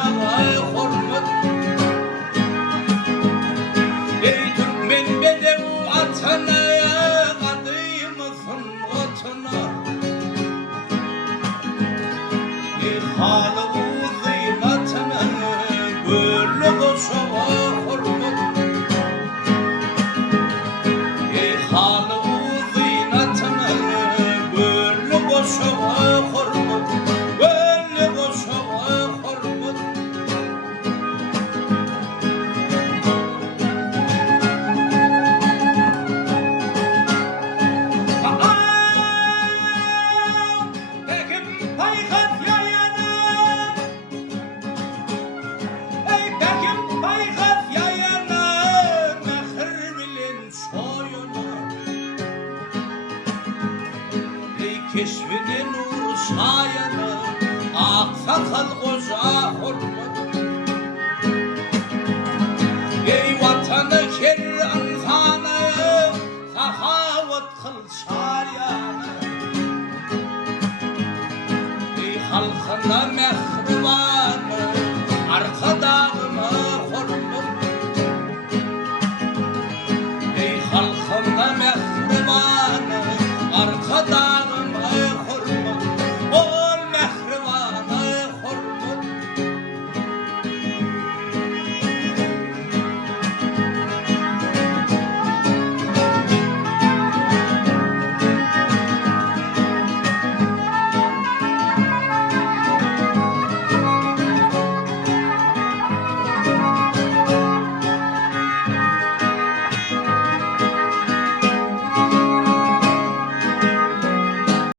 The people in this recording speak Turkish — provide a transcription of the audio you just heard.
kocağa hormat. Ey Türkmen benim atana, kadıyımızın otuna. Ey halı uzayın atana, böyle kocağa hormat. Ey halı uzayın atana, böyle kocağa hormat. Böyle kocağa hormat. Bekim paykat yayana, ey bekim paykat yayana, mehir bilin soyuna. Ey keşfinin uşağına, ak sakal koca